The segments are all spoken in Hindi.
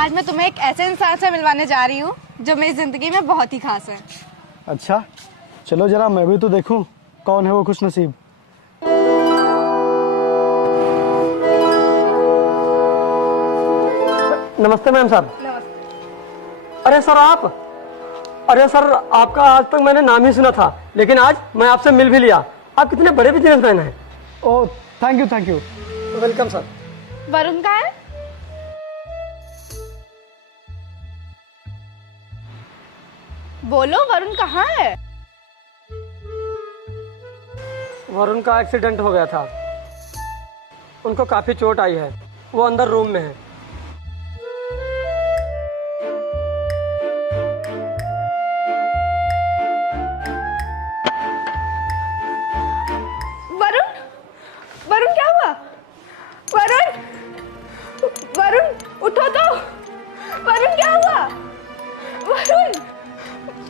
आज मैं तुम्हें एक ऐसे इंसान से मिलवाने जा रही हूँ जो मेरी जिंदगी में बहुत ही खास है। अच्छा, चलो जरा मैं भी तो देखूं कौन है वो खुश नसीब। नमस्ते मैम साहब। नमस्ते। अरे सर आप, अरे सर आपका आज तक मैंने नाम ही सुना था, लेकिन आज मैं आपसे मिल भी लिया। आप कितने बड़े बिजनेसमैन हैं। Oh thank you welcome sir. Varun का है? बोलो, वरुण कहाँ है? वरुण का एक्सीडेंट हो गया था, उनको काफी चोट आई है, वो अंदर रूम में है। वरुण, वरुण क्या हुआ? वरुण, वरुण उठो तो। वरुण क्या हुआ? वरुण,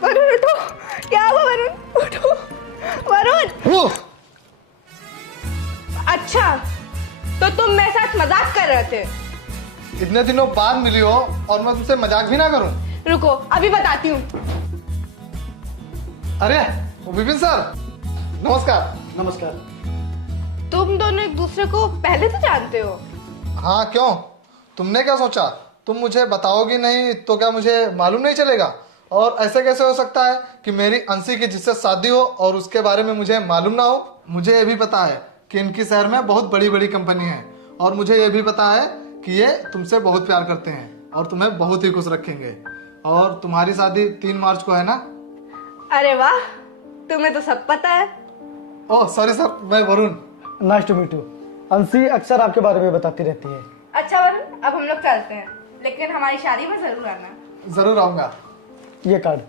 वरुण उठो। क्या हुआ वरुण? उठो वरुण। अच्छा, तो तुम मेरे साथ मजाक कर रहे थे? इतने दिनों बाद मिली हो और मैं तुमसे मजाक भी ना करूं? रुको, अभी बताती हूँ। अरे विपिन सर, नमस्कार। नमस्कार। तुम दोनों एक दूसरे को पहले से जानते हो? हाँ क्यों, तुमने क्या सोचा? तुम मुझे बताओगी नहीं तो क्या मुझे मालूम नहीं चलेगा? और ऐसे कैसे हो सकता है कि मेरी अंशी की जिससे शादी हो और उसके बारे में मुझे मालूम ना हो? मुझे ये भी पता है कि इनकी शहर में बहुत बड़ी बड़ी कंपनी है, और मुझे ये भी पता है कि ये तुमसे बहुत प्यार करते हैं और तुम्हें बहुत ही खुश रखेंगे। और तुम्हारी शादी 3 मार्च को है ना? अरे वाह, तुम्हें तो सब पता है। ओह सॉरी सर, मैं Varun. Nice to meet you. Anshi अक्सर आपके बारे में बताती रहती है। अच्छा वरुण, अब हम लोग चलते हैं, लेकिन हमारी शादी में जरूर आना। जरूर आऊंगा। ये कार्ड।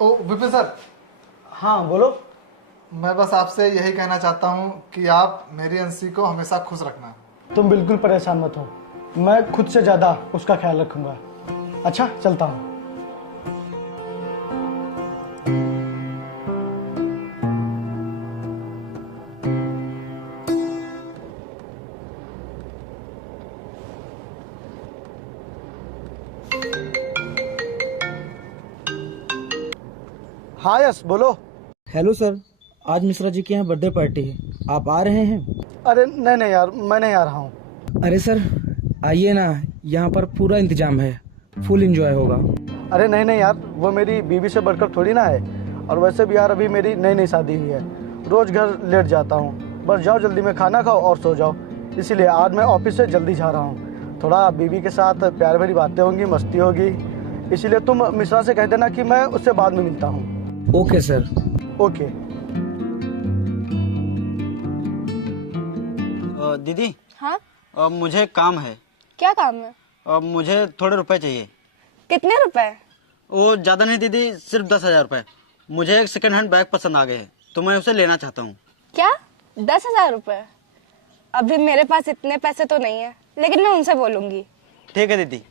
ओ विपिन सर। हाँ बोलो। मैं बस आपसे यही कहना चाहता हूँ कि आप मेरी अंशी को हमेशा खुश रखना। तुम बिल्कुल परेशान मत हो, मैं खुद से ज्यादा उसका ख्याल रखूंगा। अच्छा चलता हूँ। हाँ यस बोलो। हेलो सर, आज मिश्रा जी के यहाँ बर्थडे पार्टी है, आप आ रहे हैं? अरे नहीं यार, मैं नहीं आ रहा हूँ। अरे सर आइए ना, यहाँ पर पूरा इंतजाम है, फुल एंजॉय होगा। अरे नहीं यार, वो मेरी बीवी से बढ़कर थोड़ी ना है। और वैसे भी यार अभी मेरी नई शादी हुई है, रोज घर लेट जाता हूँ। बस जाओ जल्दी में खाना खाओ और सो जाओ। इसीलिए आज मैं ऑफिस से जल्दी जा रहा हूँ। थोड़ा बीवी के साथ प्यार भरी बातें होंगी, मस्ती होगी। इसीलिए तुम मिश्रा से कह देना कि मैं उससे बाद में मिलता हूँ। Okay sir. ओके। दीदी। हाँ? मुझे काम है। क्या काम है? मुझे थोड़े रुपए चाहिए। कितने रुपए? वो ज़्यादा नहीं दीदी, सिर्फ 10,000 रुपए। मुझे एक सेकंड हैंड बैग पसंद आ गए हैं तो मैं उसे लेना चाहता हूँ। क्या 10,000 रुपए? अभी मेरे पास इतने पैसे तो नहीं है, लेकिन मैं उनसे बोलूंगी। ठीक है दीदी।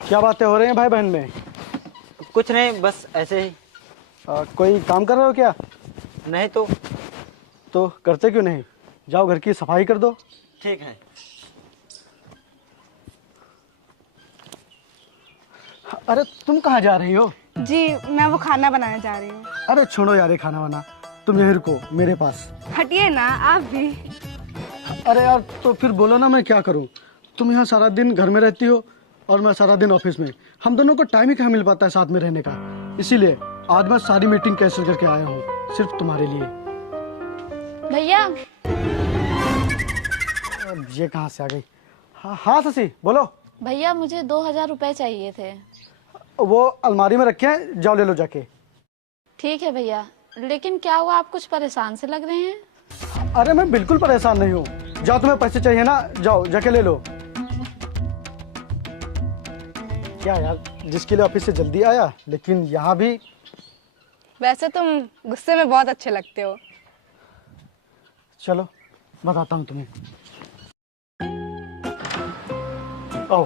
क्या बातें हो रही हैं भाई बहन में? कुछ नहीं, बस ऐसे ही। कोई काम कर रहे हो क्या? नहीं तो करते क्यों नहीं? जाओ घर की सफाई कर दो। ठीक है। अरे तुम कहाँ जा रही हो? जी, मैं वो खाना बनाने जा रही हूँ। अरे छोड़ो यार ये खाना वाना, तुम यहीं रुको मेरे पास। हटिए ना आप भी। अरे यार तो फिर बोलो ना मैं क्या करूँ? तुम यहाँ सारा दिन घर में रहती हो और मैं सारा दिन ऑफिस में। हम दोनों को टाइम ही कहाँ मिल पाता है साथ में रहने का। इसीलिए आज मैं सारी मीटिंग कैंसिल करके आया हूँ, सिर्फ तुम्हारे लिए। भैया अब ये कहाँ से आ गई? हाँ शशि बोलो। भैया मुझे 2,000 रुपए चाहिए थे। वो अलमारी में रखे हैं, जाओ ले लो जाके। ठीक है भैया, लेकिन क्या हुआ, आप कुछ परेशान से लग रहे हैं? अरे मैं बिल्कुल परेशान नहीं हूँ। जाओ, तुम्हें पैसे चाहिए ना, जाओ जाके ले लो। क्या यार, जिसके लिए ऑफिस से जल्दी आया, लेकिन यहाँ भी। वैसे तुम गुस्से में बहुत अच्छे लगते हो। चलो बताता हूँ तुम्हें। आओ,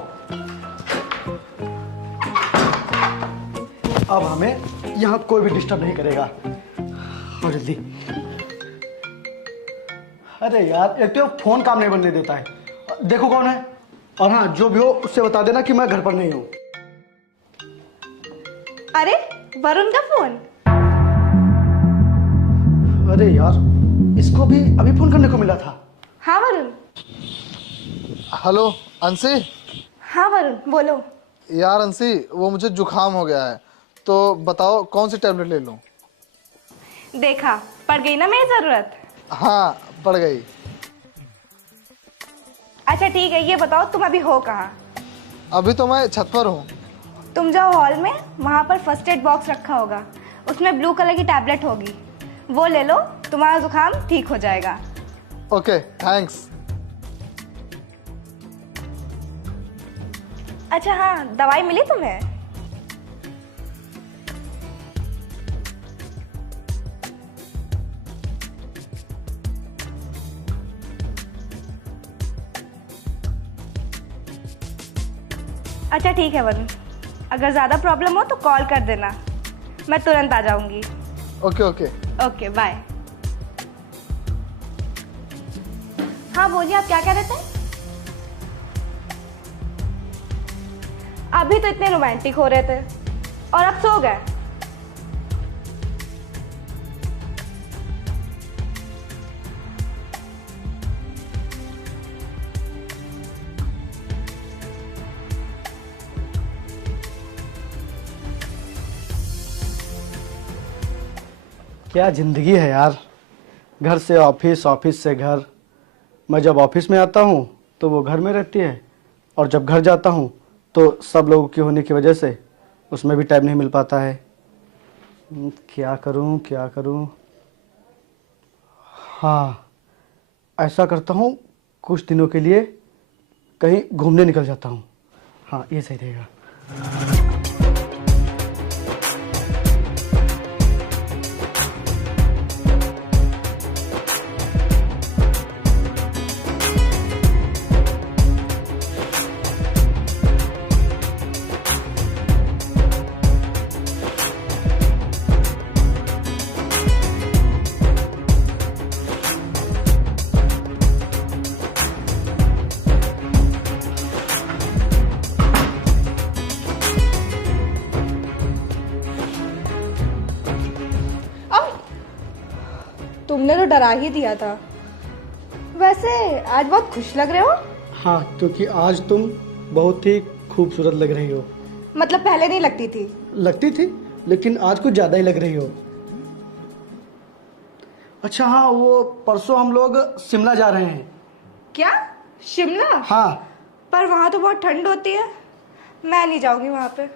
अब हमें यहाँ कोई भी डिस्टर्ब नहीं करेगा। आओ जल्दी। अरे यार, एक तो फोन काम नहीं बनने देता है। देखो कौन है, और हाँ जो भी हो उससे बता देना कि मैं घर पर नहीं हूँ। अरे वरुण का फोन। अरे यार, इसको भी अभी फोन करने को मिला था। हाँ वरुण। हेलो अंशी। हाँ वरुण बोलो। यार अंशी, वो मुझे जुकाम हो गया है, तो बताओ कौन सी टैबलेट ले लूँ? देखा, पड़ गई ना मेरी जरूरत। हाँ पड़ गई। अच्छा ठीक है, ये बताओ तुम अभी हो कहाँ? अभी तो मैं छत पर हूँ। तुम जाओ हॉल में, वहाँ पर फर्स्ट एड बॉक्स रखा होगा, उसमें ब्लू कलर की टैबलेट होगी, वो ले लो, तुम्हारा जुकाम ठीक हो जाएगा। Okay thanks. अच्छा हाँ, दवाई मिली तुम्हें? अच्छा ठीक है वरुण, अगर ज़्यादा प्रॉब्लम हो तो कॉल कर देना, मैं तुरंत आ जाऊंगी। Okay okay. Okay bye. हाँ बोलिए, आप क्या कह रहे थे? अभी तो इतने रोमांटिक हो रहे थे और अब सो गए। क्या जिंदगी है यार, घर से ऑफिस, ऑफिस से घर। मैं जब ऑफिस में आता हूँ तो वो घर में रहती है, और जब घर जाता हूँ तो सब लोगों की होने की वजह से उसमें भी टाइम नहीं मिल पाता है। क्या करूँ क्या करूँ? हाँ, ऐसा करता हूँ, कुछ दिनों के लिए कहीं घूमने निकल जाता हूँ। हाँ ये सही रहेगा। तुमने तो डरा ही दिया था। वैसे आज बहुत खुश लग रहे हो। हाँ, क्योंकि आज तुम बहुत ही खूबसूरत लग रही हो। मतलब पहले नहीं लगती थी? लगती थी, लेकिन आज कुछ ज्यादा ही लग रही हो। अच्छा हाँ, वो परसों हम लोग शिमला जा रहे हैं। क्या? शिमला? हाँ। पर वहाँ तो बहुत ठंड होती है, मैं नहीं जाऊंगी वहाँ पे।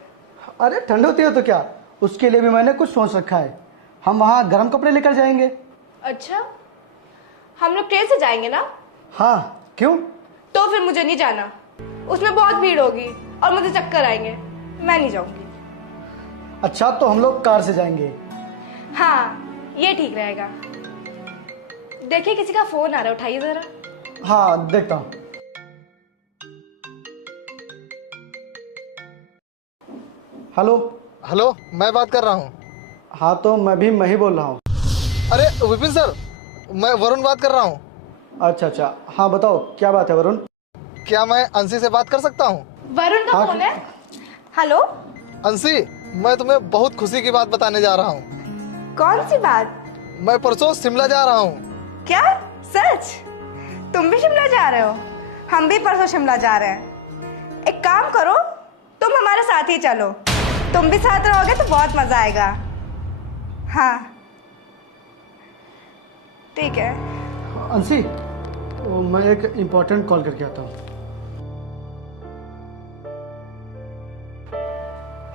अरे ठंड होती है तो क्या, उसके लिए भी मैंने कुछ सोच रखा है। हम वहाँ गर्म कपड़े लेकर जाएंगे। अच्छा, हम लोग ट्रेन से जाएंगे ना? हाँ, क्यों? तो फिर मुझे नहीं जाना, उसमें बहुत भीड़ होगी और मुझे चक्कर आएंगे, मैं नहीं जाऊंगी। अच्छा, तो हम लोग कार से जाएंगे। हाँ ये ठीक रहेगा। देखिए किसी का फोन आ रहा है, उठाइए जरा। हाँ देखता हूँ। हेलो। हेलो, मैं बात कर रहा हूँ। हाँ तो मैं ही बोल रहा हूँ। अरे विपिन सर, मैं वरुण बात कर रहा हूँ। अच्छा अच्छा, हाँ बताओ क्या बात है वरुण? क्या मैं अंशी से बात कर सकता हूँ? वरुण का हाँ, फोन है। हेलो। अंशी, मैं तुम्हें बहुत खुशी की बात बताने जा रहा हूँ। कौन सी बात? मैं परसों शिमला जा रहा हूँ। क्या? सच? तुम भी शिमला जा रहे हो? हम भी परसों शिमला जा रहे हैं। एक काम करो, तुम हमारे साथ ही चलो, तुम भी साथ रहोगे तो बहुत मजा आएगा। हाँ ठीक है। अंशी, मैं एक इम्पोर्टेंट कॉल करके आता हूँ।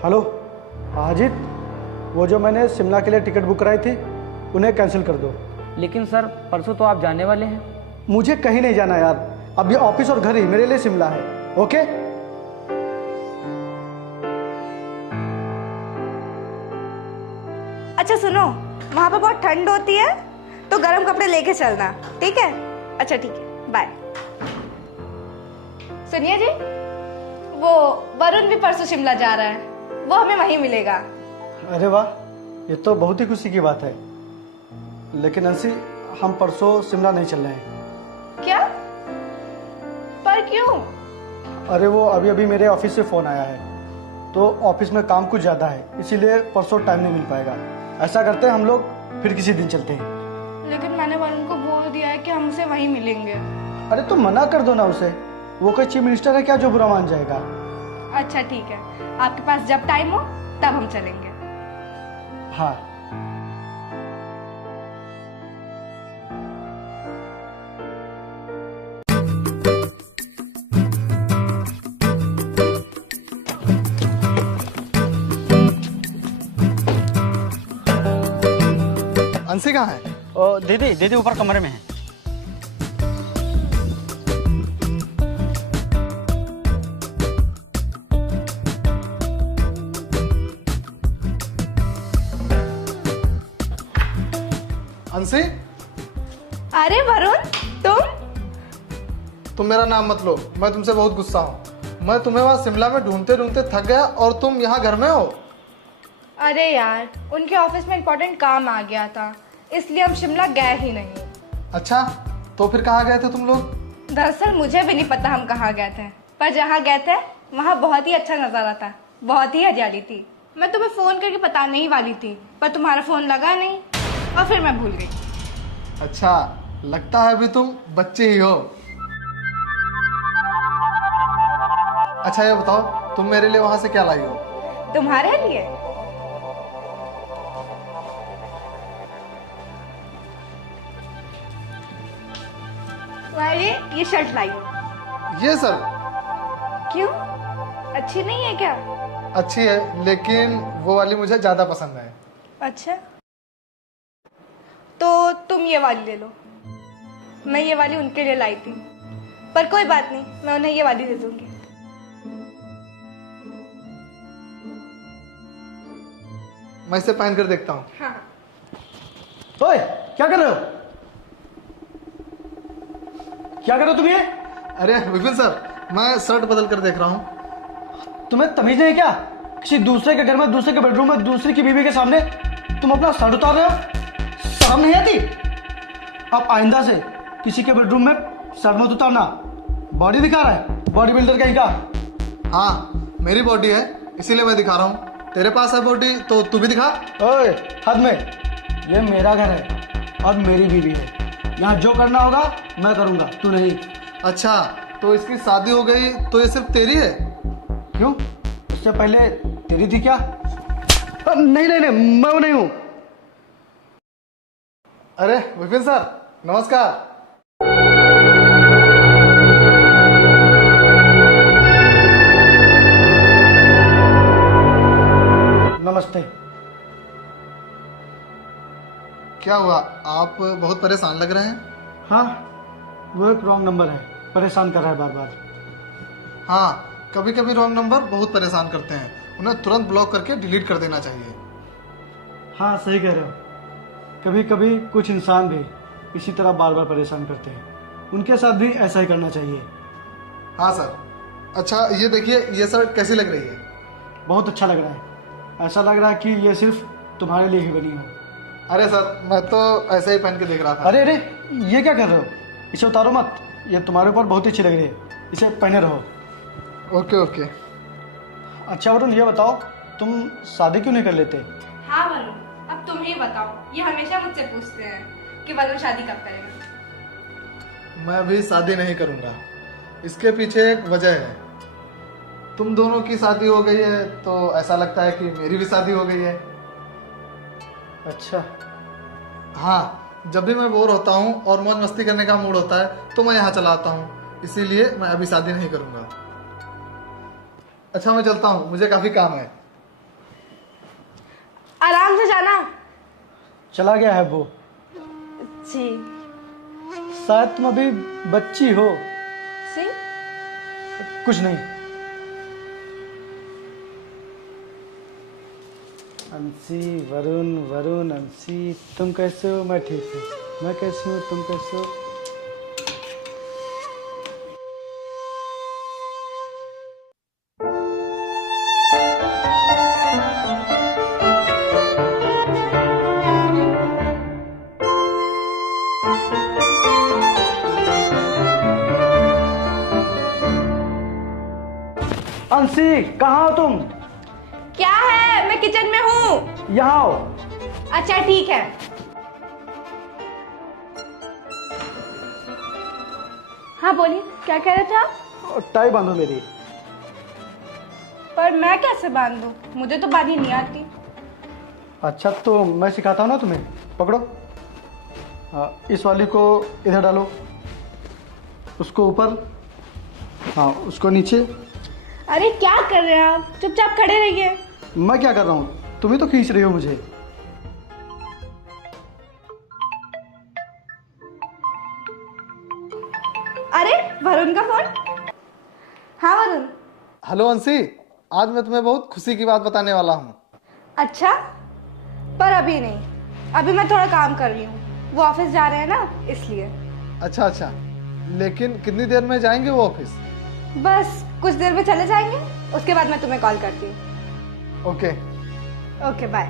हेलो अजित, वो जो मैंने शिमला के लिए टिकट बुक कराई थी उन्हें कैंसिल कर दो। लेकिन सर परसों तो आप जाने वाले हैं। मुझे कहीं नहीं जाना यार, अब ये ऑफिस और घर ही मेरे लिए शिमला है। ओके? अच्छा सुनो, वहां पर बहुत ठंड होती है तो गर्म कपड़े लेके चलना, ठीक है? अच्छा ठीक है, बाय। सुनिए जी, वो वरुण भी परसों शिमला जा रहा है, वो हमें वहीं मिलेगा। अरे वाह, ये तो बहुत ही खुशी की बात है। लेकिन अंशी, हम परसों शिमला नहीं चल रहे हैं। क्या? पर क्यों? अरे वो अभी अभी मेरे ऑफिस से फ़ोन आया है, तो ऑफिस में काम कुछ ज़्यादा है, इसीलिए परसों टाइम नहीं मिल पाएगा। ऐसा करते हैं हम लोग फिर किसी दिन चलते हैं। लेकिन मैंने वरुण को बोल दिया है कि हम उसे वहीं मिलेंगे। अरे तो मना कर दो ना उसे, वो कोई चीफ मिनिस्टर है क्या जो बुरा मान जाएगा। अच्छा ठीक है, आपके पास जब टाइम हो तब हम चलेंगे। हाँ। अंशी कहाँ है? दीदी दीदी ऊपर कमरे में है। अंशी, अरे वरुण, तुम मेरा नाम मत लो, मैं तुमसे बहुत गुस्सा हूँ। मैं तुम्हें वहाँ शिमला में ढूंढते ढूंढते थक गया और तुम यहाँ घर में हो। अरे यार, उनके ऑफिस में इम्पोर्टेंट काम आ गया था, इसलिए हम शिमला गए ही नहीं। अच्छा, तो फिर कहाँ गए थे तुम लोग? दरअसल मुझे भी नहीं पता हम कहाँ गए थे, पर जहाँ गए थे वहाँ बहुत ही अच्छा नजारा था, बहुत ही हरियाली थी। मैं तुम्हें फोन करके बताने ही वाली थी, पर तुम्हारा फोन लगा नहीं और फिर मैं भूल गई। अच्छा, लगता है अभी तुम बच्चे ही हो। अच्छा ये बताओ, तुम मेरे लिए वहां से क्या लाई हो? तुम्हारे लिए? ये शर्ट लाई। ये सर क्यों, अच्छी नहीं है क्या? अच्छी है, लेकिन वो वाली मुझे ज्यादा पसंद है। अच्छा, तो तुम ये वाली ले लो। मैं ये वाली उनके लिए लाई थी, पर कोई बात नहीं, मैं उन्हें ये वाली दे दूंगी। मैं इसे पहन कर देखता हूँ। हाँ। ओए, क्या कर रहे हो? क्या कर रहे हो तुम ये? अरे विपिन सर, मैं शर्ट बदल कर देख रहा हूँ। तुम्हें तमीज नहीं क्या? किसी दूसरे के घर में, दूसरे के बेडरूम में, दूसरे की बीवी के सामने तुम अपना शर्ट उतार रहे हो? शर्म नहीं आती? अब आइंदा से किसी के बेडरूम में शर्ट मत उतारना। बॉडी दिखा रहा है, बॉडी बिल्डर कहीं का। हाँ, मेरी बॉडी है, इसीलिए मैं दिखा रहा हूँ। तेरे पास है बॉडी तो तू भी दिखा। ओए, हद में। ये मेरा घर है और मेरी बीवी है, यहाँ जो करना होगा मैं करूँगा, तू नहीं। अच्छा, तो इसकी शादी हो गई तो ये सिर्फ तेरी है? क्यों, इससे पहले तेरी थी क्या? नहीं नहीं नहीं, मैं वो नहीं हूँ। अरे विपिन सर, नमस्कार। नमस्ते। क्या हुआ, आप बहुत परेशान लग रहे हैं? हाँ, वो एक रॉन्ग नंबर है, परेशान कर रहा है बार बार। हाँ, कभी कभी रॉन्ग नंबर बहुत परेशान करते हैं, उन्हें तुरंत ब्लॉक करके डिलीट कर देना चाहिए। हाँ सही कह रहे हो, कभी कभी कुछ इंसान भी इसी तरह बार बार परेशान करते हैं, उनके साथ भी ऐसा ही करना चाहिए। हाँ सर। अच्छा ये देखिए, ये शर्ट कैसी लग रही है? बहुत अच्छा लग रहा है, ऐसा लग रहा है कि ये सिर्फ तुम्हारे लिए ही बनी हो। अरे सर, मैं तो ऐसे ही पहन के देख रहा था। अरे अरे, ये क्या कर रहे हो? इसे उतारो मत, ये तुम्हारे ऊपर बहुत ही अच्छी लग रही है, इसे पहने रहो। Okay okay. अच्छा वरुण, ये बताओ तुम शादी क्यों नहीं कर लेते? हाँ वरुण, अब तुम ही बताओ, ये हमेशा मुझसे पूछते हैं कि वरुण शादी कब करेगा। मैं अभी शादी नहीं करूंगा, इसके पीछे एक वजह है। तुम दोनों की शादी हो गई है तो ऐसा लगता है कि मेरी भी शादी हो गई है। अच्छा। हाँ, जब भी मैं बोर होता हूँ और मौज मस्ती करने का मूड होता है तो मैं यहाँ चला आता हूँ, इसीलिए मैं अभी शादी नहीं करूंगा। अच्छा मैं चलता हूँ, मुझे काफी काम है। आराम से जाना। चला गया है वो। जी। शायद तुम अभी बच्ची हो। जी? कुछ नहीं। अंशी, वरुण, वरुण, अंशी, तुम कैसे हो? मैं ठीक हूँ। मैं कैसी हूँ, तुम कैसे हो? अंशी, कहाँ हो तुम? क्या है, मैं किचन में हूँ। यहाँ आओ। अच्छा ठीक है। हाँ बोलिए, क्या कह रहे थे आप? टाई बांधो मेरी। पर मैं कैसे बांधूं? मुझे तो बांधनी नहीं आती। अच्छा तो मैं सिखाता हूँ ना तुम्हें। पकड़ो। इस वाली को इधर डालो, उसको ऊपर, हाँ उसको नीचे। अरे क्या कर रहे हैं आप? चुपचाप खड़े रहिए। मैं क्या कर रहा हूँ? तुम ही तो खींच रही हो मुझे। अरे वरुण का फोन। हाँ वरुण। हेलो अंशी, आज मैं तुम्हें बहुत खुशी की बात बताने वाला हूँ। अच्छा, पर अभी नहीं, अभी मैं थोड़ा काम कर रही हूँ। वो ऑफिस जा रहे हैं ना, इसलिए। अच्छा अच्छा, लेकिन कितनी देर में जाएंगे वो ऑफिस? बस कुछ देर में चले जाएंगे, उसके बाद मैं तुम्हें कॉल करती हूँ। ओके। Okay bye.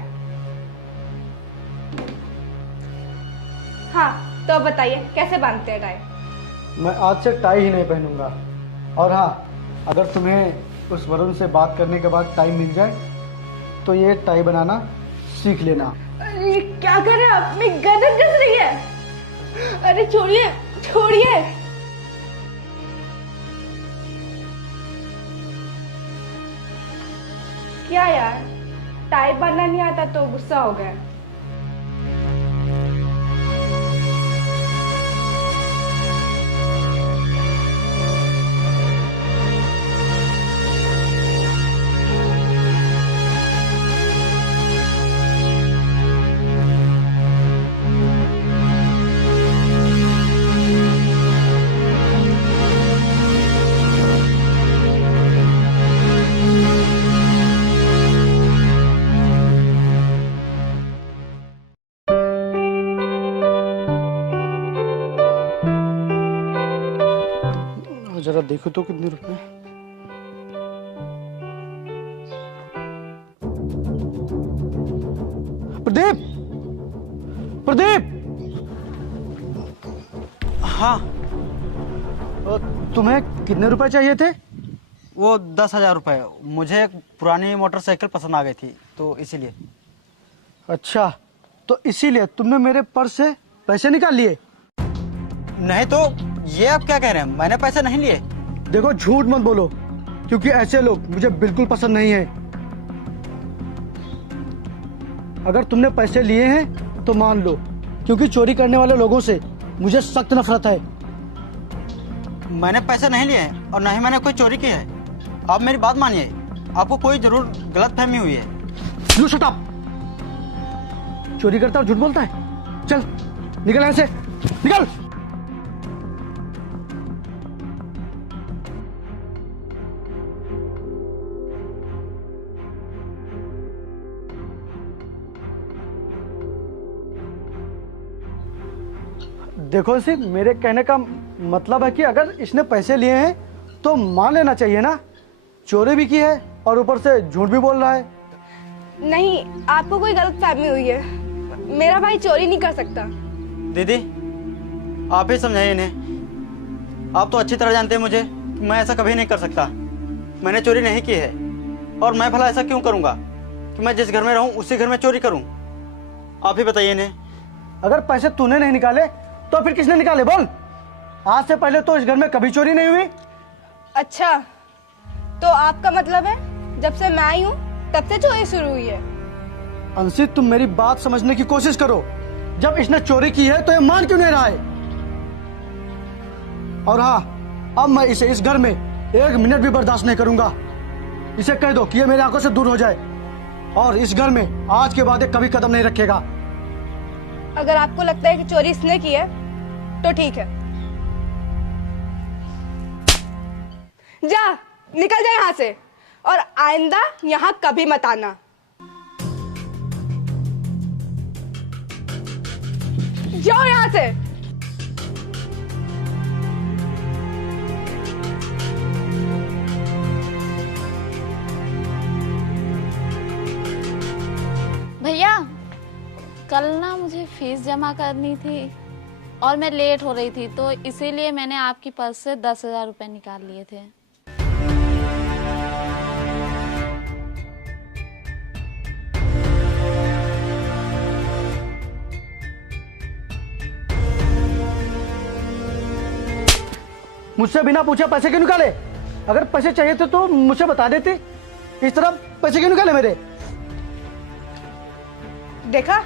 हाँ तो बताइए कैसे बांधते हैं टाई? मैं आज से टाई ही नहीं पहनूंगा। और हाँ, अगर तुम्हें उस वरुण से बात करने के बाद टाइम मिल जाए तो ये टाई बनाना सीख लेना। अरे क्या कर रहे हैं आप? मेरी गर्दन घस रही है। अरे छोड़िए छोड़िए। क्या यार, टाई बांधना नहीं आता तो गुस्सा हो गया। जरा देखो तो कितने रुपए। प्रदीप, प्रदीप। हाँ, तुम्हें कितने रुपए चाहिए थे? वो 10,000 रुपये। मुझे एक पुरानी मोटरसाइकिल पसंद आ गई थी तो इसीलिए। अच्छा, तो इसीलिए तुमने मेरे पर्स से पैसे निकाल लिए? नहीं तो ये आप क्या कह रहे हैं? मैंने पैसे नहीं लिए। देखो झूठ मत बोलो, क्योंकि ऐसे लोग मुझे बिल्कुल पसंद नहीं है। अगर तुमने पैसे लिए हैं तो मान लो, क्योंकि चोरी करने वाले लोगों से मुझे सख्त नफरत है। मैंने पैसे नहीं लिए हैं और न ही मैंने कोई चोरी की है। आप मेरी बात मानिए, आपको कोई जरूर गलतफहमी हुई है। You shut up. चोरी करता और झूठ बोलता है? चल निकल यहाँ से, निकल। देखो सी, मेरे कहने का मतलब है कि अगर इसने पैसे लिए हैं तो मान लेना चाहिए ना। चोरी भी की है और ऊपर से झूठ भी बोल रहा है। नहीं, आपको कोई गलतफहमी हुई है। मेरा भाई चोरी नहीं कर सकता। दीदी आप ही समझाइए इन्हें। आप तो अच्छी तरह जानते हैं मुझे कि मैं ऐसा कभी नहीं कर सकता। मैंने चोरी नहीं की है और मैं भला ऐसा क्यों करूंगा कि मैं जिस घर में रहूं उसी घर में चोरी करूं? आप ही बताइए इन्हें। अगर पैसे तूने नहीं निकाले तो फिर किसने निकाले बोल? आज से पहले तो इस घर में कभी चोरी नहीं हुई। अच्छा, तो आपका मतलब है जब से मैं आई हूँ तब से चोरी शुरू हुई है? अंशी, तुम मेरी बात समझने की कोशिश करो। जब इसने चोरी की है तो ये मान क्यों नहीं रहा है? और हाँ, अब मैं इसे इस घर में 1 मिनट भी बर्दाश्त नहीं करूंगा। इसे कह दो कि ये मेरी आंखों से दूर हो जाए और इस घर में आज के बाद ये कभी कदम नहीं रखेगा। अगर आपको लगता है कि चोरी इसने की है तो ठीक है, जा निकल जा यहाँ से और आइंदा यहाँ कभी मत आना। जाओ यहाँ से। भैया कल ना मुझे फीस जमा करनी थी और मैं लेट हो रही थी, तो इसीलिए मैंने आपकी पर्स से 10,000 रुपए निकाल लिए थे। मुझसे बिना पूछे पैसे क्यों निकाले? अगर पैसे चाहिए थे तो मुझे बता देती। इस तरह पैसे क्यों निकाले मेरे? देखा,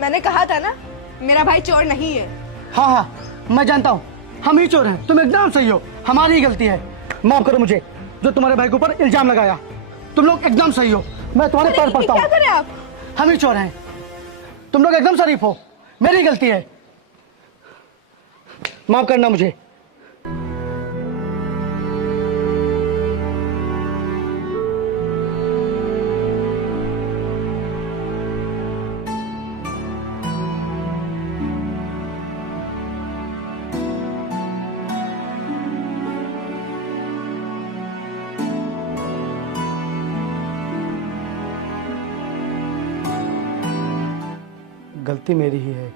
मैंने कहा था ना, मेरा भाई चोर नहीं है। हाँ हाँ, मैं जानता हूँ, हम ही चोर हैं। तुम एकदम सही हो, हमारी ही गलती है। माफ करो मुझे, जो तुम्हारे भाई के ऊपर इल्जाम लगाया। तुम लोग एकदम सही हो, मैं तुम्हारे पैर पड़ता क्या हूँ। करें आप? हम ही चोर हैं, तुम लोग एकदम शरीफ हो। मेरी गलती है, माफ करना मुझे। गलती मेरी ही है,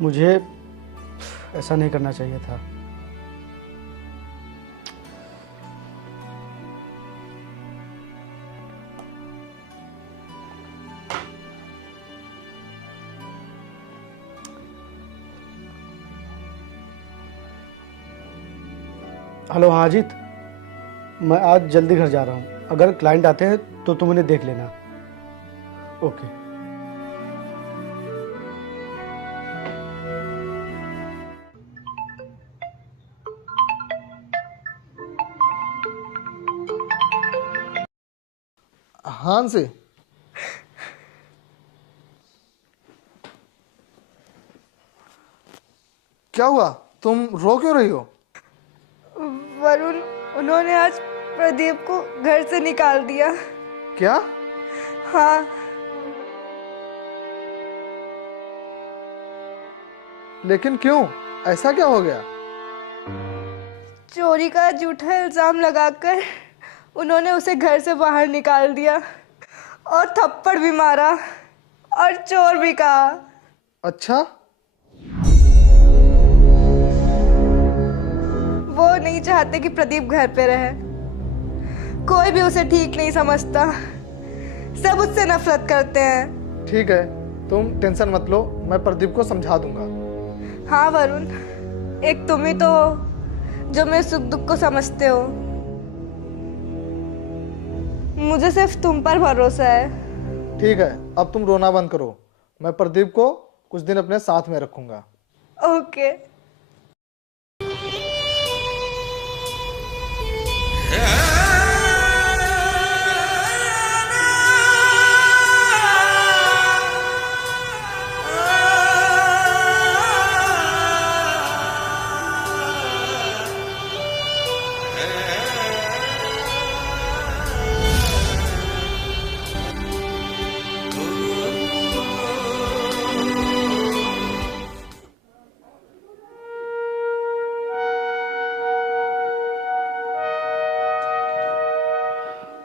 मुझे ऐसा नहीं करना चाहिए था। हेलो, हाँ अजीत, मैं आज जल्दी घर जा रहा हूँ। अगर क्लाइंट आते हैं तो तुम उन्हें देख लेना। ओके। हाँ से क्या हुआ? तुम रो क्यों रही हो? वरुण, उन्होंने आज प्रदीप को घर से निकाल दिया। क्या? हाँ, लेकिन क्यों? ऐसा क्या हो गया? चोरी का झूठा इल्जाम लगाकर उन्होंने उसे घर से बाहर निकाल दिया और थप्पड़ भी मारा और चोर भी कहा। अच्छा, वो नहीं चाहते कि प्रदीप घर पे रहे। कोई भी उसे ठीक नहीं समझता, सब उससे नफरत करते हैं। ठीक है, तुम टेंशन मत लो, मैं प्रदीप को समझा दूंगा। हाँ वरुण, एक तुम ही तो हो जो मेरे सुख दुख को समझते हो। मुझे सिर्फ तुम पर भरोसा है। ठीक है, अब तुम रोना बंद करो। मैं प्रदीप को कुछ दिन अपने साथ में रखूंगा। ओके।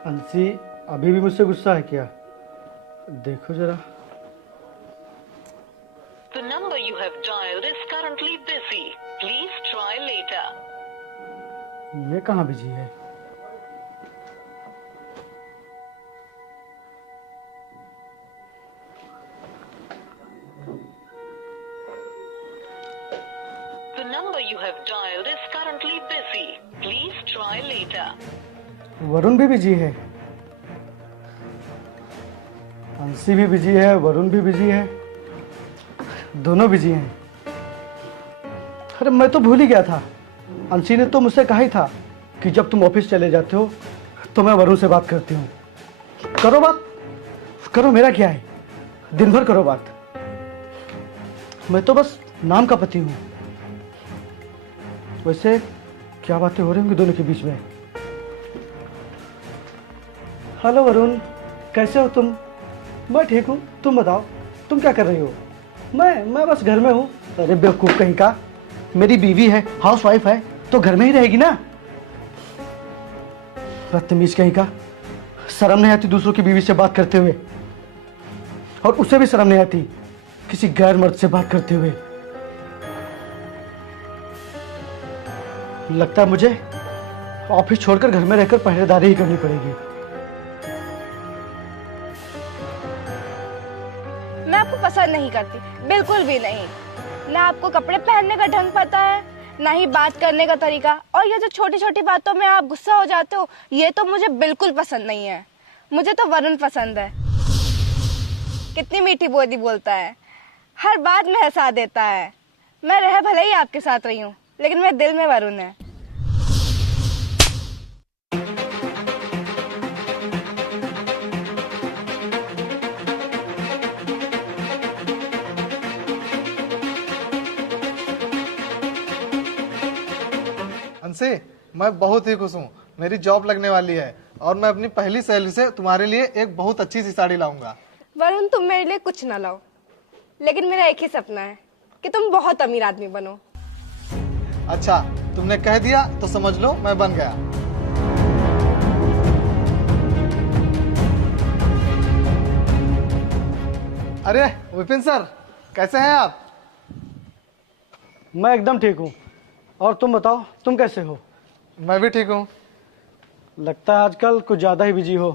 अंशी अभी भी मुझसे गुस्सा है क्या? देखो जरा। The number you have dialed is currently busy. Please try later. ये कहाँ बिजी है? The number you have dialed is currently busy. Please try later. Varun भी बिजी है, अंशी भी बिजी है, वरुण भी बिजी है, दोनों बिजी हैं। अरे मैं तो भूल ही गया था, अंशी ने तो मुझसे कहा ही था कि जब तुम ऑफिस चले जाते हो तो मैं वरुण से बात करती हूँ। करो बात, करो, मेरा क्या है, दिन भर करो बात। मैं तो बस नाम का पति हूँ। वैसे क्या बातें हो रही होंगी दोनों के बीच में? हेलो वरुण, कैसे हो तुम? मैं ठीक हूँ, तुम बताओ, तुम क्या कर रही हो? मैं बस घर में हूँ। अरे बेवकूफ़ कहीं का, मेरी बीवी है, हाउस वाइफ है, तो घर में ही रहेगी ना। बदतमीज कहीं का, शर्म नहीं आती दूसरों की बीवी से बात करते हुए, और उसे भी शर्म नहीं आती किसी गैर मर्द से बात करते हुए। लगता है मुझे ऑफिस छोड़कर घर में रहकर पहरेदारी ही करनी पड़ेगी। मैं आपको पसंद नहीं करती, बिल्कुल भी नहीं। ना आपको कपड़े पहनने का ढंग पता है, ना ही बात करने का तरीका, और ये जो छोटी छोटी बातों में आप गुस्सा हो जाते हो, ये तो मुझे बिल्कुल पसंद नहीं है। मुझे तो वरुण पसंद है। कितनी मीठी बोली बोलता है, हर बात में हंसा देता है। मैं रह भले ही आपके साथ रही हूँ, लेकिन मेरे दिल में वरुण है। अंशी, मैं बहुत ही खुश हूँ। मेरी जॉब लगने वाली है और मैं अपनी पहली सैलरी से तुम्हारे लिए एक बहुत अच्छी सी साड़ी लाऊंगा। वरुण, तुम मेरे लिए कुछ ना लाओ, लेकिन मेरा एक ही सपना है कि तुम बहुत अमीर आदमी बनो। अच्छा, तुमने कह दिया तो समझ लो मैं बन गया। अरे विपिन सर, कैसे हैं आप? मैं एकदम ठीक हूँ। और तुम बताओ, तुम कैसे हो? मैं भी ठीक हूँ। लगता है आजकल कुछ ज़्यादा ही बिजी हो।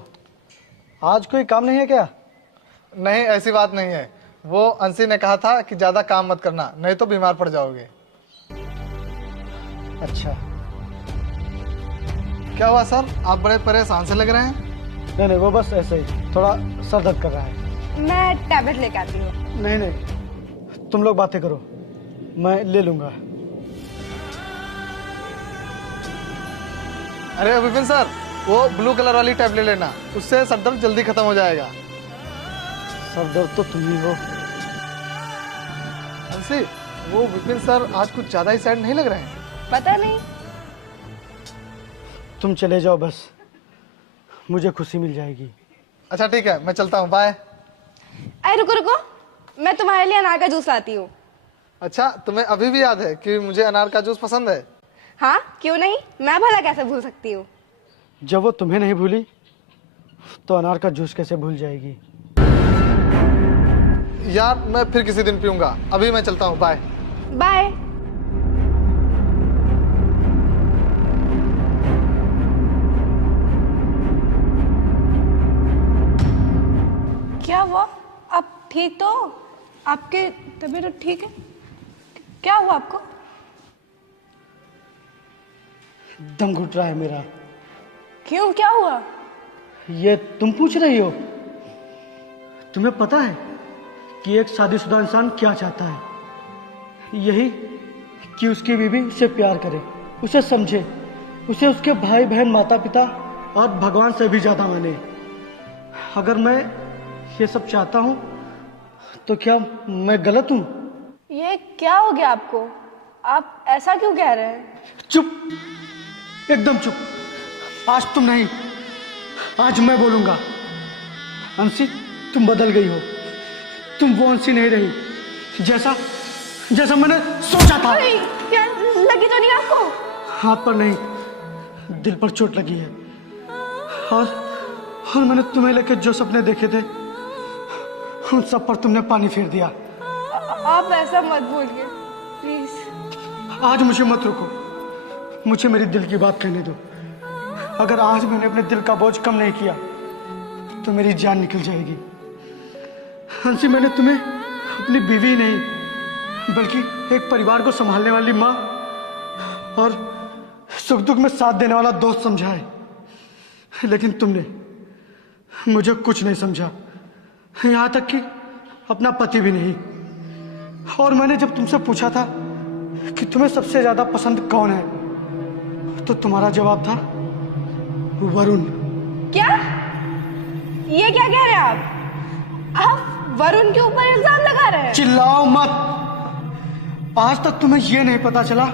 आज कोई काम नहीं है क्या? नहीं, ऐसी बात नहीं है। वो अंशी ने कहा था कि ज्यादा काम मत करना, नहीं तो बीमार पड़ जाओगे। अच्छा। क्या हुआ सर, आप बड़े परेशान से लग रहे हैं? नहीं, वो बस ऐसे ही थोड़ा सर दर्द कर रहा है। मैं टैबलेट लेकर आती हूँ। नहीं, तुम लोग बातें करो, मैं ले लूंगा। अरे विपिन सर, वो ब्लू कलर वाली टैबलेट लेना, उससे सर दर्द जल्दी खत्म हो जाएगा। सर दर्द तो तुम ही हो। अंशी, वो विपिन सर आज कुछ ज्यादा ही सैड नहीं लग रहे हैं? पता नहीं। तुम चले जाओ, बस मुझे खुशी मिल जाएगी। अच्छा ठीक है, मैं चलता हूँ, बाय। अरे रुको रुको, मैं तुम्हारे लिए अनार का जूस लाती हूँ। अच्छा, तुम्हें अभी भी याद है कि मुझे अनार का जूस पसंद है? हाँ, क्यों नहीं, मैं भला कैसे भूल सकती हूँ। जब वो तुम्हें नहीं भूली तो अनार का जूस कैसे भूल जाएगी? यार, मैं फिर किसी दिन पीऊंगा, अभी मैं चलता हूँ, बाय। बाय। क्या हुआ? आप ठीक तो हो? आपके तबीयत ठीक है? क्या हुआ आपको? दम घुट रहा है मेरा। क्यों, क्या हुआ? ये तुम पूछ रही हो? तुम्हें पता है कि एक शादीशुदा इंसान क्या चाहता है? यही कि उसकी बीवी उससे प्यार करे, उसे समझे, उसे उसके भाई बहन माता पिता और भगवान से भी ज्यादा माने। अगर मैं ये सब चाहता हूँ तो क्या मैं गलत हूँ? ये क्या हो गया आपको? आप ऐसा क्यों कह रहे हैं? चुप, एकदम चुप। आज तुम नहीं, आज मैं बोलूंगा। अंशी, तुम बदल गई हो। तुम वो अंशी नहीं रही जैसा जैसा मैंने सोचा था। क्या लगी तो नहीं आपको? हाथ पर नहीं, दिल पर चोट लगी है। और मैंने तुम्हें लेकर जो सपने देखे थे, उन सब पर तुमने पानी फेर दिया। आप ऐसा मत बोलिए प्लीज। आज मुझे मत रोको, मुझे मेरी दिल की बात कहने दो। अगर आज मैंने अपने दिल का बोझ कम नहीं किया तो मेरी जान निकल जाएगी। हंसी, मैंने तुम्हें अपनी बीवी नहीं बल्कि एक परिवार को संभालने वाली माँ और सुख दुख में साथ देने वाला दोस्त समझा है, लेकिन तुमने मुझे कुछ नहीं समझा, यहाँ तक कि अपना पति भी नहीं। और मैंने जब तुमसे पूछा था कि तुम्हें सबसे ज्यादा पसंद कौन है, तो तुम्हारा जवाब था वरुण। क्या? ये क्या कह रहे हैं आप वरुण के ऊपर इल्जाम लगा रहे हैं? चिल्लाओ मत। आज तक तुम्हें यह नहीं पता चला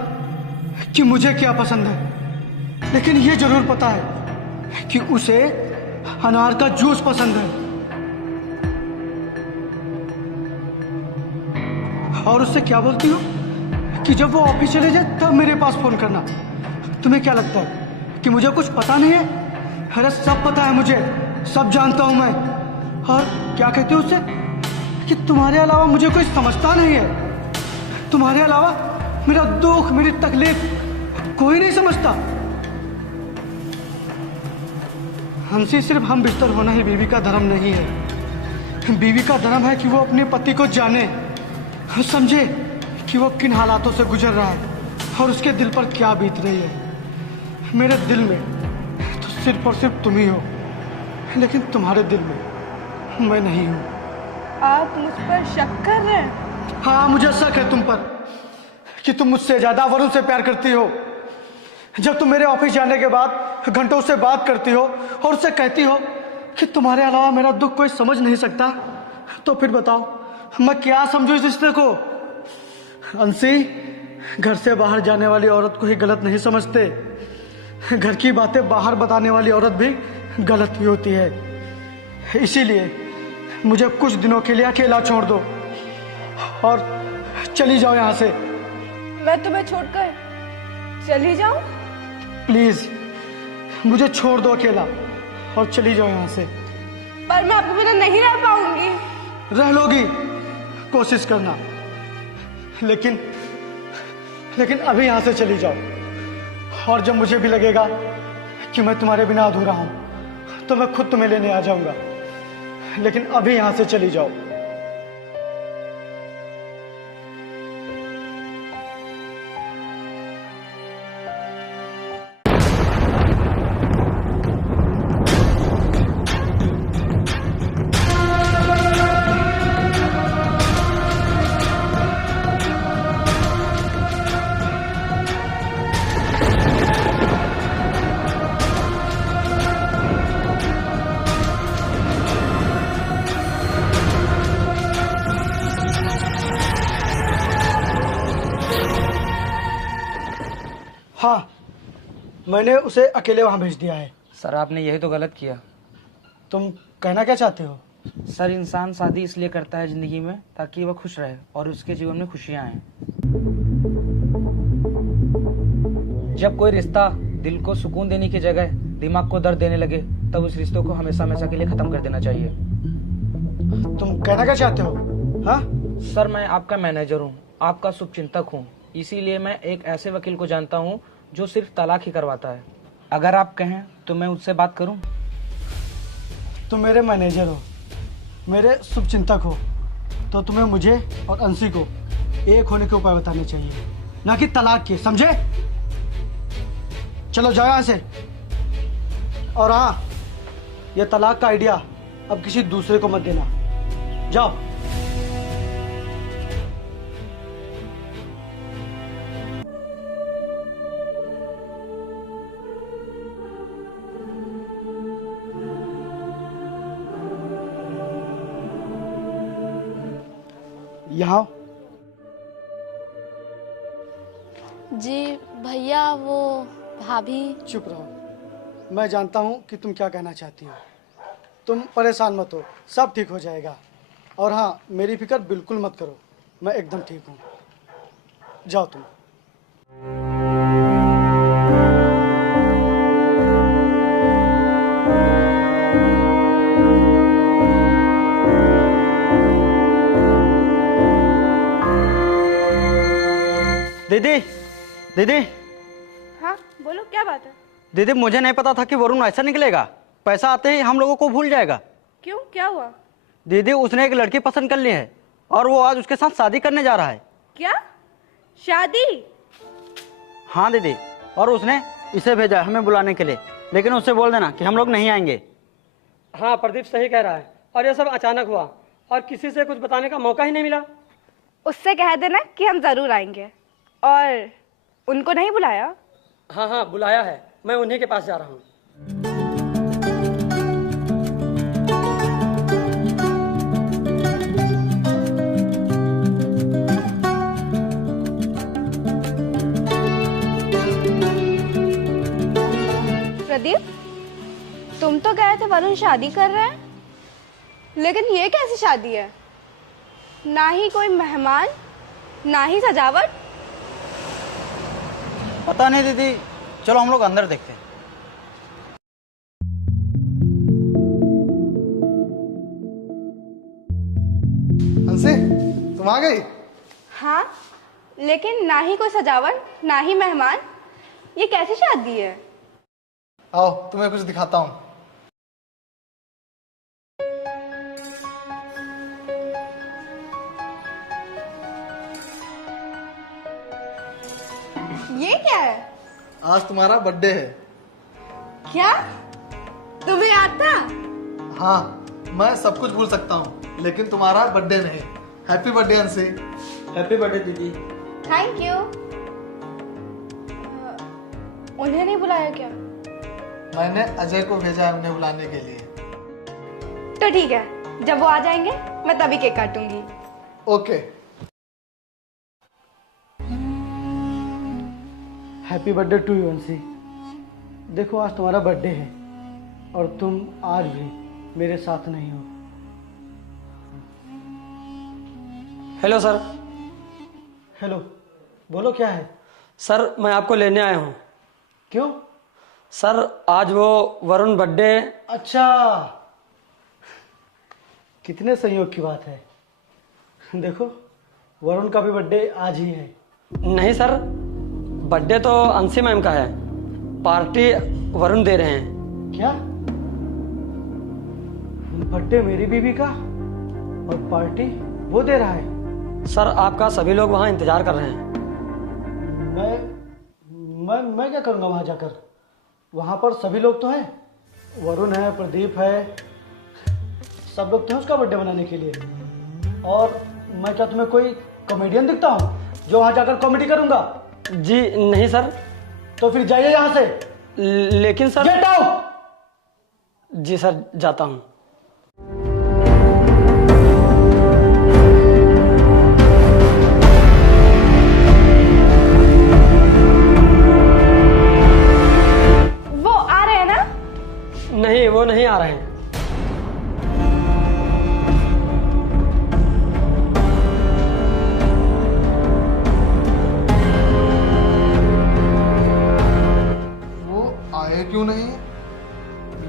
कि मुझे क्या पसंद है, लेकिन यह जरूर पता है कि उसे अनार का जूस पसंद है। और उससे क्या बोलती हो कि जब वो ऑफिस चले जाए तब मेरे पास फोन करना। तुम्हें क्या लगता है कि मुझे कुछ पता नहीं है? अरे सब पता है मुझे, सब जानता हूं मैं। और क्या कहते हो उससे कि तुम्हारे अलावा मुझे कोई समझता नहीं है, तुम्हारे अलावा मेरा दुख, मेरी तकलीफ कोई नहीं समझता। हमसे सिर्फ हम बिस्तर होना ही बीवी का धर्म नहीं है। बीवी का धर्म है कि वो अपने पति को जाने, समझे कि वो किन हालातों से गुजर रहा है, और उसके दिल पर क्या बीत रही है। मेरे दिल में तो सिर्फ और सिर्फ तुम ही हो, लेकिन तुम्हारे दिल में मैं नहीं हूँ। आप मुझ पर शक कर रहे हैं? हाँ, मुझे शक है तुम पर कि तुम मुझसे ज्यादा वरुण से प्यार करती हो। जब तुम मेरे ऑफिस जाने के बाद घंटों से बात करती हो और उससे कहती हो कि तुम्हारे अलावा मेरा दुख कोई समझ नहीं सकता, तो फिर बताओ मैं क्या समझूं इस रिश्ते को। अंशी, घर से बाहर जाने वाली औरत को ही गलत नहीं समझते, घर की बातें बाहर बताने वाली औरत भी गलत ही होती है। इसीलिए मुझे कुछ दिनों के लिए अकेला छोड़ दो और चली जाओ यहाँ से। मैं तुम्हें छोड़कर चली जाऊं? प्लीज मुझे छोड़ दो अकेला और चली जाओ यहाँ से। पर मैं आपके बिना नहीं रह पाऊंगी। रह लोगी, कोशिश करना, लेकिन अभी यहाँ से चली जाओ। और जब मुझे भी लगेगा कि मैं तुम्हारे बिना अधूरा हूं, तो मैं खुद तुम्हें लेने आ जाऊंगा, लेकिन अभी यहाँ से चली जाओ। हाँ, मैंने उसे अकेले वहां भेज दिया है। सर आपने यही तो गलत किया। तुम कहना क्या चाहते हो? सर इंसान शादी इसलिए करता है जिंदगी में ताकि वह खुश रहे और उसके जीवन में खुशियां आए। जब कोई रिश्ता दिल को सुकून देने की जगह दिमाग को दर्द देने लगे, तब उस रिश्ते को हमेशा हमेशा के लिए खत्म कर देना चाहिए। तुम कहना क्या चाहते हो? हाँ सर, मैं आपका मैनेजर हूँ, आपका शुभचिंतक हूँ, इसीलिए मैं एक ऐसे वकील को जानता हूँ जो सिर्फ तलाक ही करवाता है। अगर आप कहें तो मैं उससे बात करूं। तुम मेरे मैनेजर हो, मेरे शुभचिंतक हो, तो तुम्हें मुझे और अंशी को एक होने के उपाय बताने चाहिए, ना कि तलाक के, समझे? चलो जाओ यहाँ से। और हाँ, ये तलाक का आइडिया अब किसी दूसरे को मत देना। जाओ। यहाँ जी भैया, वो भाभी। चुप रहो, मैं जानता हूँ कि तुम क्या कहना चाहती हो। तुम परेशान मत हो, सब ठीक हो जाएगा। और हाँ, मेरी फिक्र बिल्कुल मत करो, मैं एकदम ठीक हूँ। जाओ तुम। दीदी, दीदी, हाँ बोलो, क्या बात है? दीदी, मुझे नहीं पता था कि वरुण ऐसा निकलेगा। पैसा आते ही हम लोगों को भूल जाएगा। क्यों, क्या हुआ? दीदी, उसने एक लड़की पसंद कर ली है और वो आज उसके साथ शादी करने जा रहा है। क्या? शादी? हाँ दीदी, और उसने इसे भेजा हमें बुलाने के लिए, लेकिन उससे बोल देना कि हम लोग नहीं आएंगे। हाँ, प्रदीप सही कह रहा है। और ये सब अचानक हुआ और किसी से कुछ बताने का मौका ही नहीं मिला। उससे कह देना कि हम जरूर आएंगे। और उनको नहीं बुलाया? हाँ हाँ, बुलाया है, मैं उन्हीं के पास जा रहा हूँ। प्रदीप, तुम तो कहे थे वरुण शादी कर रहे हैं, लेकिन ये कैसी शादी है? ना ही कोई मेहमान, ना ही सजावट। पता नहीं दीदी, चलो हम लोग अंदर देखते हैं। अंशी, तुम आ गई? हाँ, लेकिन ना ही कोई सजावट, ना ही मेहमान। ये कैसी शादी है? आओ, तुम्हें कुछ दिखाता हूँ। ये क्या है? आज तुम्हारा बर्थडे है। क्या तुम्हें याद था? हाँ, मैं सब कुछ भूल सकता हूँ लेकिन तुम्हारा बर्थडे नहीं। हैप्पी बर्थडे अंशी। हैप्पी बर्थडे दीदी। Thank you. उन्हें नहीं बुलाया क्या? मैंने अजय को भेजा है उन्हें बुलाने के लिए। तो ठीक है, जब वो आ जाएंगे मैं तभी केक काटूंगी। Okay. Happy birthday to you Anshi. देखो आज तुम्हारा बर्थडे है और तुम आज भी मेरे साथ नहीं हो। Hello sir. हेलो, बोलो क्या है? सर मैं आपको लेने आया हूँ। क्यों? सर आज वो वरुण बर्थडे। अच्छा, कितने संयोग की बात है। देखो वरुण का भी बर्थडे आज ही है। नहीं सर, बर्थडे तो अंशी मैम का है, पार्टी वरुण दे रहे हैं। क्या? बर्थडे मेरी बीवी का और पार्टी वो दे रहा है? सर आपका सभी लोग वहाँ इंतजार कर रहे हैं। मैं क्या करूँगा वहाँ जाकर? वहाँ पर सभी लोग तो हैं, वरुण है, प्रदीप है, सब लोग तो हैं उसका बर्थडे मनाने के लिए। और मैं क्या तुम्हें कोई कॉमेडियन दिखता हूँ जो वहाँ जाकर कॉमेडी करूँगा? जी नहीं सर। तो फिर जाइए यहाँ से। लेकिन सर। Get out. जी सर, जाता हूँ। वो आ रहे हैं ना? नहीं, वो नहीं आ रहे हैं। आए क्यों नहीं?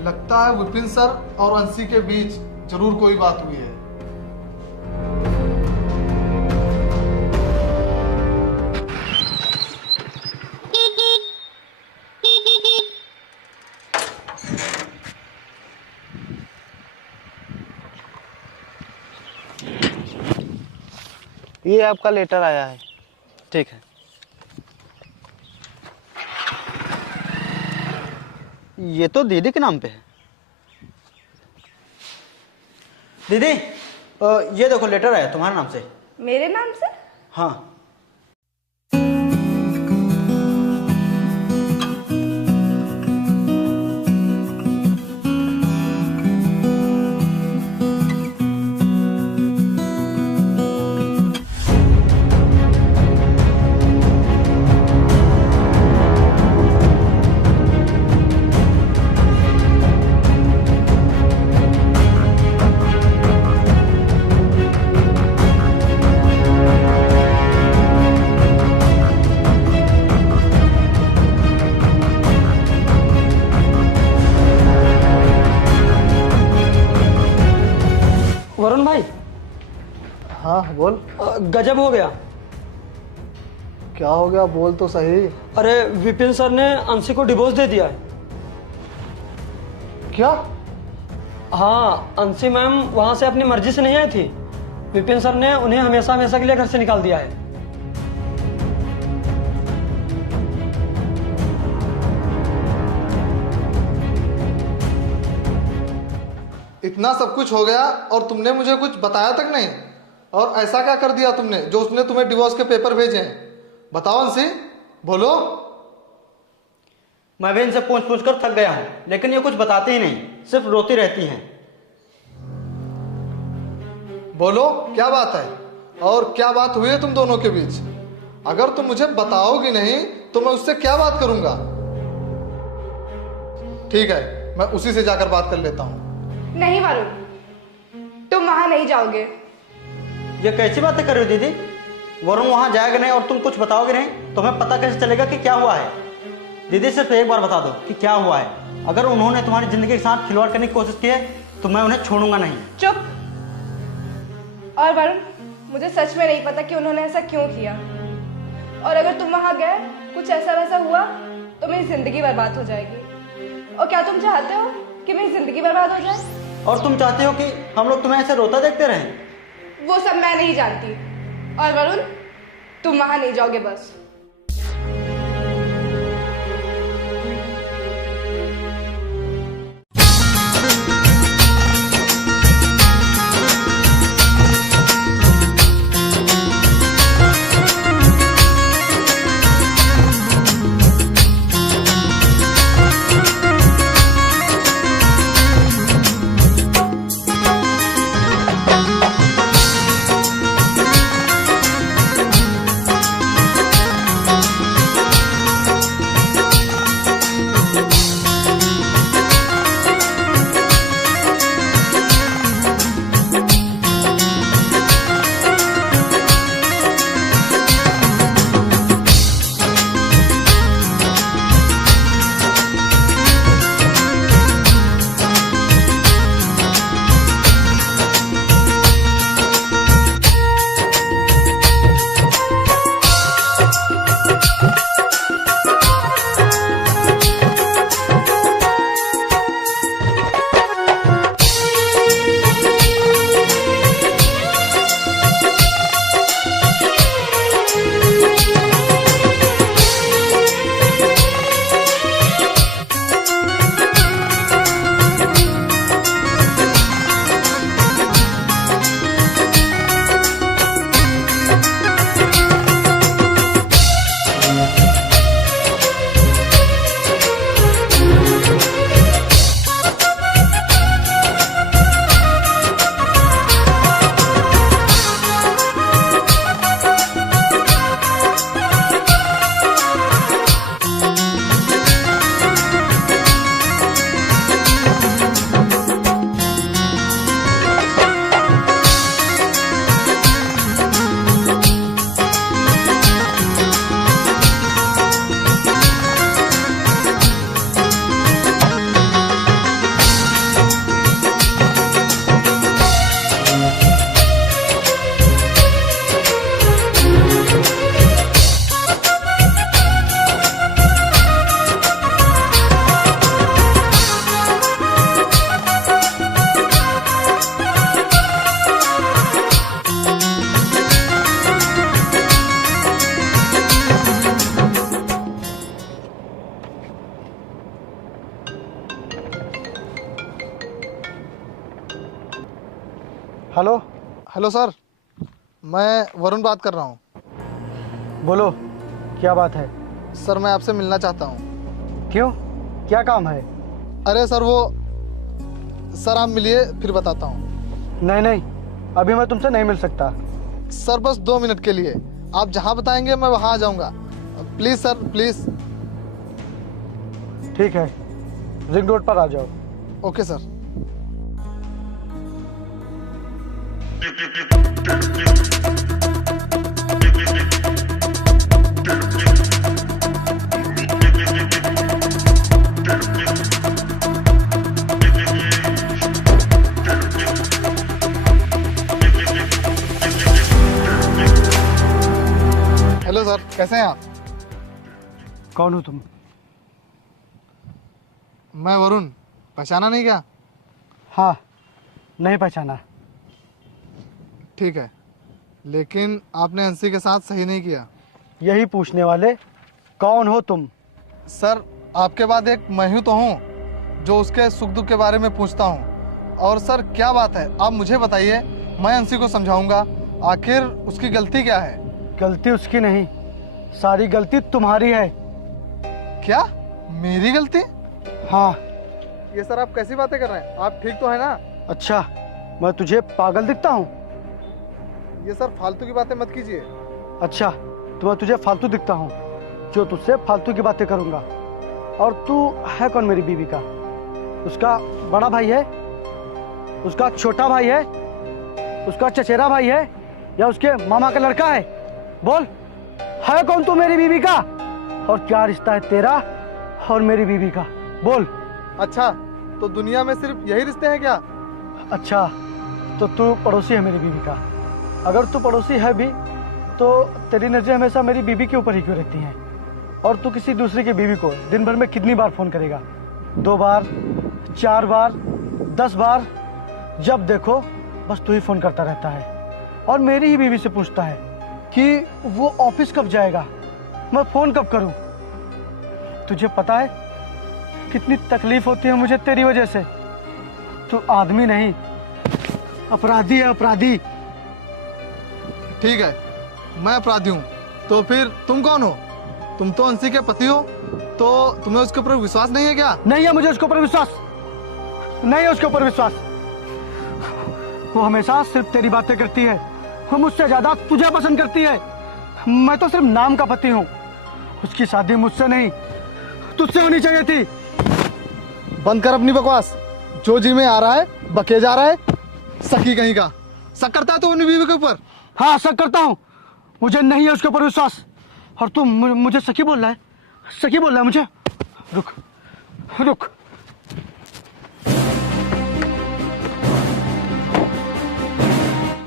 लगता है विपिन सर और अंशी के बीच जरूर कोई बात हुई है। ये आपका लेटर आया है। ठीक है। ये तो दीदी के नाम पे है। दीदी ये देखो लेटर आया तुम्हारे नाम से। मेरे नाम से? हाँ। वरुण भाई। हाँ बोल। गजब हो गया। क्या हो गया? बोल तो सही। अरे विपिन सर ने अंशी को डिवोर्स दे दिया है। क्या? हाँ, अंशी मैम वहां से अपनी मर्जी से नहीं आई थी। विपिन सर ने उन्हें हमेशा हमेशा के लिए घर से निकाल दिया है। इतना सब कुछ हो गया और तुमने मुझे कुछ बताया तक नहीं। और ऐसा क्या कर दिया तुमने जो उसने तुम्हें डिवोर्स के पेपर भेजे हैं? बताओ अंशी, बोलो। मैं भी इनसे पूछ पूछ कर थक गया हूँ, लेकिन ये कुछ बताती ही नहीं, सिर्फ रोती रहती हैं। बोलो क्या बात है और क्या बात हुई है तुम दोनों के बीच? अगर तुम मुझे बताओगी नहीं तो मैं उससे क्या बात करूंगा? ठीक है, मैं उसी से जाकर बात कर लेता हूँ। नहीं वरुण, तुम वहां नहीं जाओगे। ये कैसी बातें कर रही हो दीदी? वरुण वहां जाएगा नहीं और तुम कुछ बताओगे नहीं तो हमें पता कैसे चलेगा कि क्या हुआ है? दीदी सिर्फ एक बार बता दो कि क्या हुआ है। अगर उन्होंने तुम्हारी जिंदगी के साथ खिलवाड़ करने की कोशिश की है तो मैं उन्हें छोड़ूंगा नहीं। चुप। और वरुण, मुझे सच में नहीं पता कि उन्होंने ऐसा क्यों किया। और अगर तुम वहां गए, कुछ ऐसा वैसा हुआ तो मेरी जिंदगी बर्बाद हो जाएगी। और क्या तुम चाहते हो कि मेरी जिंदगी बर्बाद हो जाए? और तुम चाहते हो कि हम लोग तुम्हें ऐसे रोता देखते रहें? वो सब मैं नहीं जानती। और वरुण, तुम वहां नहीं जाओगे बस। हेलो। हेलो सर, मैं वरुण बात कर रहा हूँ। बोलो, क्या बात है? सर मैं आपसे मिलना चाहता हूँ। क्यों, क्या काम है? अरे सर सर आप मिलिए, फिर बताता हूँ। नहीं नहीं, अभी मैं तुमसे नहीं मिल सकता। सर बस 2 मिनट के लिए, आप जहाँ बताएंगे मैं वहाँ आ जाऊँगा। Please sir, please. ठीक है, रिंग रोड पर आ जाओ। Okay sir. हेलो सर, कैसे हैं आप? कौन हो तुम? मैं वरुण, पहचाना नहीं क्या? हाँ, नहीं पहचाना। ठीक है, लेकिन आपने अंशी के साथ सही नहीं किया। यही पूछने वाले, कौन हो तुम? सर आपके बाद एक मैं ही तो हूँ जो उसके सुख दुख के बारे में पूछता हूँ। और सर क्या बात है, आप मुझे बताइए, मैं अंशी को समझाऊंगा, आखिर उसकी गलती क्या है? गलती उसकी नहीं, सारी गलती तुम्हारी है। क्या, मेरी गलती? हाँ। ये सर आप कैसी बातें कर रहे हैं? आप ठीक तो है ना? अच्छा, मैं तुझे पागल दिखता हूँ? ये सर फालतू की बातें मत कीजिए। अच्छा, तो मैं तुझे फालतू दिखता हूँ जो तुझसे फालतू की बातें करूँगा। और तू है कौन मेरी बीवी का? उसका बड़ा भाई है, उसका छोटा भाई है, उसका चचेरा भाई है, या उसके मामा का लड़का है? बोल, है कौन तू मेरी बीवी का? और क्या रिश्ता है तेरा और मेरी बीवी का? बोल। अच्छा, तो दुनिया में सिर्फ यही रिश्ते हैं क्या? अच्छा, तो तू पड़ोसी है मेरी बीवी का। अगर तू पड़ोसी है भी तो तेरी नजरें हमेशा मेरी बीवी के ऊपर ही क्यों रहती हैं? और तू किसी दूसरे की बीवी को दिन भर में कितनी बार फोन करेगा? 2 बार, 4 बार, 10 बार? जब देखो बस तू ही फोन करता रहता है और मेरी ही बीवी से पूछता है कि वो ऑफिस कब जाएगा, मैं फोन कब करूं। तुझे पता है कितनी तकलीफ होती है मुझे तेरी वजह से? तू आदमी नहीं, अपराधी है, अपराधी। ठीक है, मैं अपराधी हूँ, तो फिर तुम कौन हो? तुम तो अंशी के पति हो, तो तुम्हें उसके ऊपर विश्वास नहीं है क्या? नहीं है मुझे उसके ऊपर विश्वास, नहीं है उसके ऊपर विश्वास। वो हमेशा सिर्फ तेरी बातें करती है, वो मुझसे ज्यादा तुझे पसंद करती है। मैं तो सिर्फ नाम का पति हूँ। उसकी शादी मुझसे नहीं, तुझसे होनी चाहिए थी। बंद कर अपनी बकवास, जो जी में आ रहा है बके जा रहा है। सखी कहीं का, शक करता है तू अपनी बीवी के ऊपर? हाँ, शक करता हूँ, मुझे नहीं है उसके ऊपर विश्वास। और तू मुझे सखी बोल रहा है, सखी बोल रहा है मुझे? रुक रुक,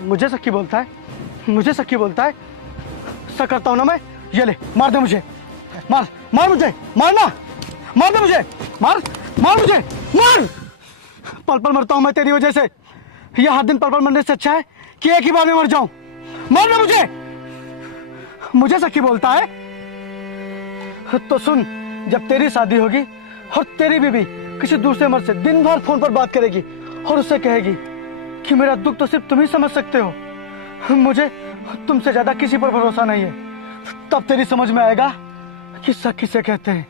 मुझे सखी बोलता है, मुझे सखी बोलता है? शक करता हूँ ना मैं? ये ले, मार दे मुझे, मार मार मुझे, मारना, मार दे मुझे, मार मार मुझे, मार। पल पल मरता हूँ मैं तेरी वजह से। ये हर दिन पल पल मरने से अच्छा है कि एक ही बार में मर जाऊं। मारना मुझे, मुझे सखी बोलता है? तो सुन, जब तेरी शादी होगी और तेरी बीवी किसी दूसरे मर्द से दिन भर फोन पर बात करेगी और उससे कहेगी कि मेरा दुख तो सिर्फ तुम ही समझ सकते हो, मुझे तुमसे ज्यादा किसी पर भरोसा नहीं है, तब तेरी समझ में आएगा कि सख किसे कहते हैं।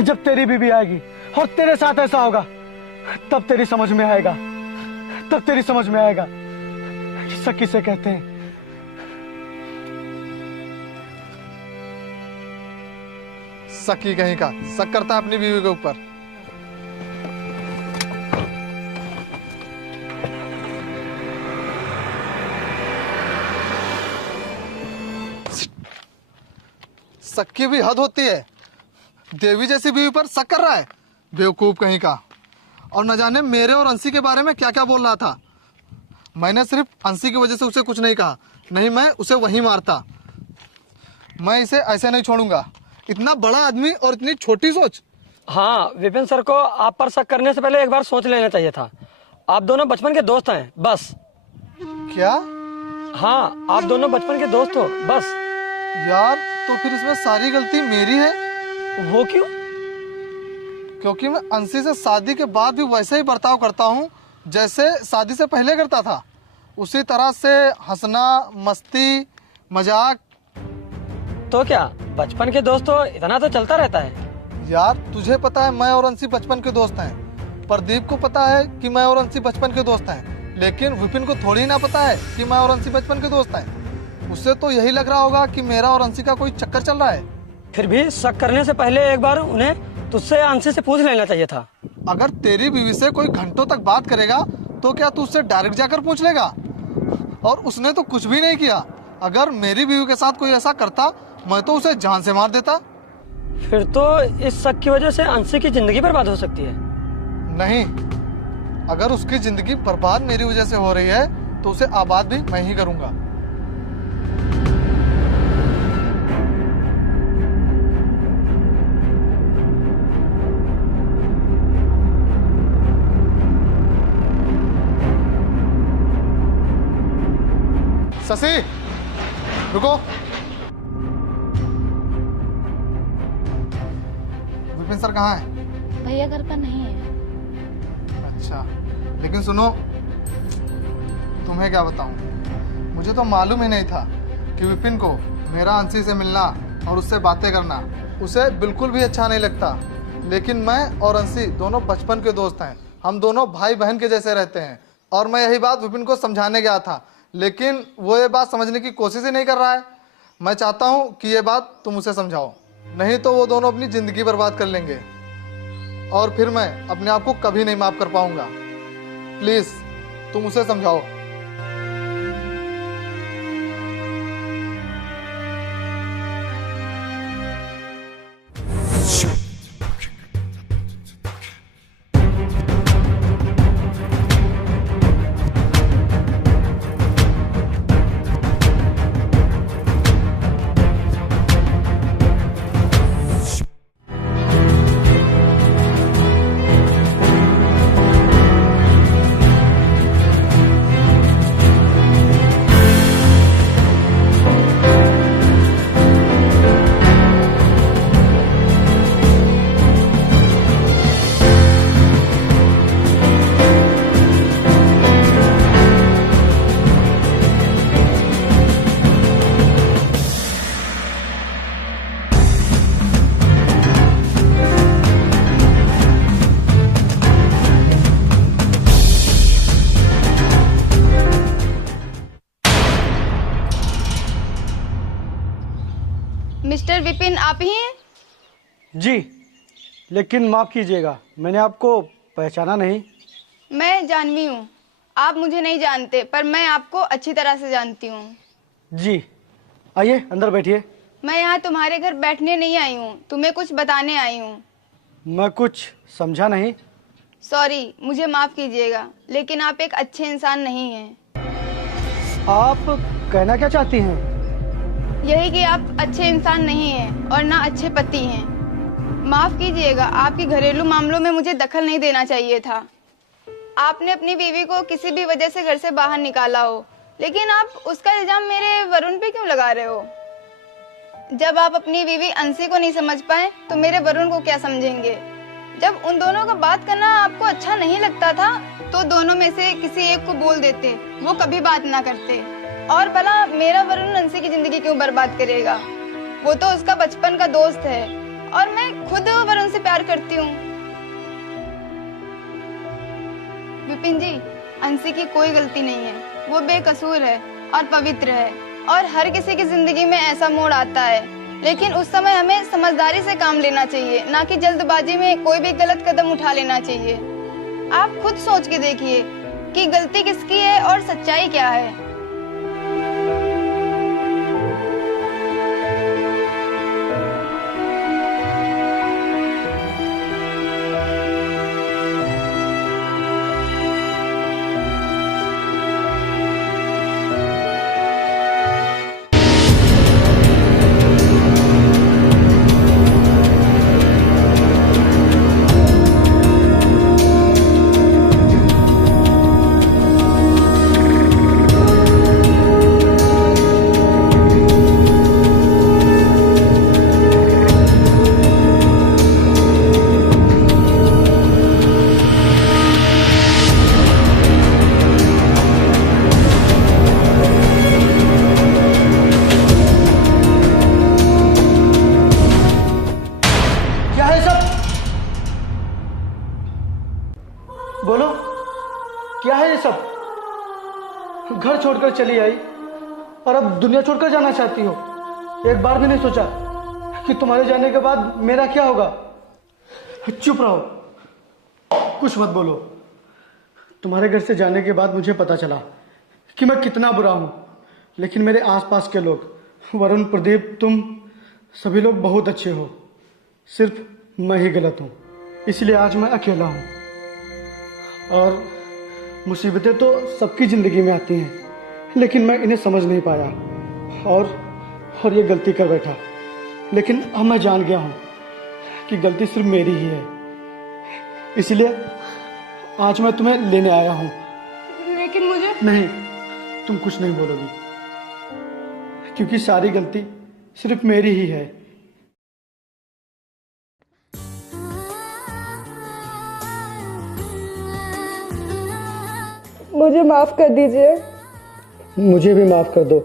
जब तेरी बीवी आएगी और तेरे साथ ऐसा होगा, तब तेरी समझ में आएगा, तब तेरी समझ में आएगा कि सख किसे कहते हैं। सखी कहीं का, शक करता है अपनी बीवी के ऊपर। शक की भी हद होती है, देवी जैसी बीवी पर शक कर रहा है, बेवकूफ कहीं का। और न जाने मेरे और अंशी के बारे में क्या क्या बोल रहा था। मैंने सिर्फ अंशी की वजह से उसे कुछ नहीं कहा, नहीं मैं उसे वहीं मारता। मैं इसे ऐसे नहीं छोड़ूंगा, इतना बड़ा आदमी और इतनी छोटी सोच। हाँ, विपिन सर को आप पर शक करने से पहले एक बार सोच लेना चाहिए था। आप दोनों बचपन के दोस्त हैं, बस। क्या? हाँ, आप दोनों बचपन के दोस्त हो, बस। यार, तो फिर इसमें सारी गलती मेरी है। वो क्यों? क्योंकि मैं अंशी से शादी के बाद भी वैसे ही बर्ताव करता हूँ जैसे शादी से पहले करता था, उसी तरह से हंसना, मस्ती, मजाक। तो क्या बचपन के दोस्त तो इतना तो चलता रहता है। यार तुझे पता है मैं और अंशी बचपन के दोस्त हैं, प्रदीप को पता है कि मैं और अंशी बचपन के दोस्त हैं, लेकिन विपिन को थोड़ी ना पता है कि मैं और अंशी बचपन के दोस्त हैं। उससे तो यही लग रहा होगा कि मेरा और अंशी का कोई चक्कर चल रहा है। फिर भी शक करने से पहले एक बार उन्हें तुझसे अंशी से पूछ लेना चाहिए था। अगर तेरी बीवी से कोई घंटों तक बात करेगा तो क्या तू उससे डायरेक्ट जाकर पूछ लेगा? और उसने तो कुछ भी नहीं किया। अगर मेरी बीवी के साथ कोई ऐसा करता मैं तो उसे जान से मार देता। फिर तो इस शक की वजह से अंशी की जिंदगी बर्बाद हो सकती है। नहीं, अगर उसकी जिंदगी बर्बाद मेरी वजह से हो रही है तो उसे आबाद भी मैं ही करूंगा। शशि रुको। विपिन सर कहाँ है? भैया घर पर नहीं है। अच्छा, लेकिन सुनो, तुम्हें क्या बताऊं, मुझे तो मालूम ही नहीं था कि विपिन को मेरा अंशी से मिलना और उससे बातें करना उसे बिल्कुल भी अच्छा नहीं लगता। लेकिन मैं और अंशी दोनों बचपन के दोस्त हैं, हम दोनों भाई बहन के जैसे रहते हैं। और मैं यही बात विपिन को समझाने गया था, लेकिन वो ये बात समझने की कोशिश ही नहीं कर रहा है। मैं चाहता हूँ कि ये बात तुम उसे समझाओ, नहीं तो वो दोनों अपनी ज़िंदगी बर्बाद कर लेंगे और फिर मैं अपने आप को कभी नहीं माफ़ कर पाऊंगा। प्लीज़ तुम उसे समझाओ। मिस्टर विपिन, आप ही हैं? जी, लेकिन माफ़ कीजिएगा, मैंने आपको पहचाना नहीं। मैं जानवी हूँ। आप मुझे नहीं जानते, पर मैं आपको अच्छी तरह से जानती हूँ। जी, आइए अंदर बैठिए। मैं यहाँ तुम्हारे घर बैठने नहीं आई हूँ, तुम्हें कुछ बताने आई हूँ। मैं कुछ समझा नहीं। सॉरी, मुझे माफ़ कीजिएगा, लेकिन आप एक अच्छे इंसान नहीं हैं। आप कहना क्या चाहती हैं? यही कि आप अच्छे इंसान नहीं हैं और ना अच्छे पति हैं। माफ़ कीजिएगा, आपके घरेलू मामलों में मुझे दखल नहीं देना चाहिए था। आपने अपनी बीवी को किसी भी वजह से घर से बाहर निकाला हो, लेकिन आप उसका इल्जाम मेरे वरुण पे क्यों लगा रहे हो? जब आप अपनी बीवी अंशी को नहीं समझ पाए तो मेरे वरुण को क्या समझेंगे? जब उन दोनों का बात करना आपको अच्छा नहीं लगता था तो दोनों में से किसी एक को बोल देते, वो कभी बात ना करते। और भला मेरा वरुण अंशी की जिंदगी क्यों बर्बाद करेगा? वो तो उसका बचपन का दोस्त है और मैं खुद वरुण से प्यार करती हूँ। विपिन जी, अंशी की कोई गलती नहीं है, वो बेकसूर है और पवित्र है। और हर किसी की जिंदगी में ऐसा मोड़ आता है, लेकिन उस समय हमें समझदारी से काम लेना चाहिए, ना कि जल्दबाजी में कोई भी गलत कदम उठा लेना चाहिए। आप खुद सोच के देखिए कि गलती किसकी है और सच्चाई क्या है। छोड़कर चली आई और अब दुनिया छोड़कर जाना चाहती हो। एक बार भी नहीं सोचा कि तुम्हारे जाने के बाद मेरा क्या होगा। चुप रहो, कुछ मत बोलो। तुम्हारे घर से जाने के बाद मुझे पता चला कि मैं कितना बुरा हूं, लेकिन मेरे आसपास के लोग, वरुण, प्रदीप, तुम सभी लोग बहुत अच्छे हो। सिर्फ मैं ही गलत हूं, इसलिए आज मैं अकेला हूं। और मुसीबतें तो सबकी जिंदगी में आती हैं, लेकिन मैं इन्हें समझ नहीं पाया और ये गलती कर बैठा। लेकिन अब मैं जान गया हूं कि गलती सिर्फ मेरी ही है, इसलिए आज मैं तुम्हें लेने आया हूं। लेकिन मुझे नहीं, तुम कुछ नहीं बोलोगी, क्योंकि सारी गलती सिर्फ मेरी ही है। मुझे माफ कर दीजिए। मुझे भी माफ कर दो।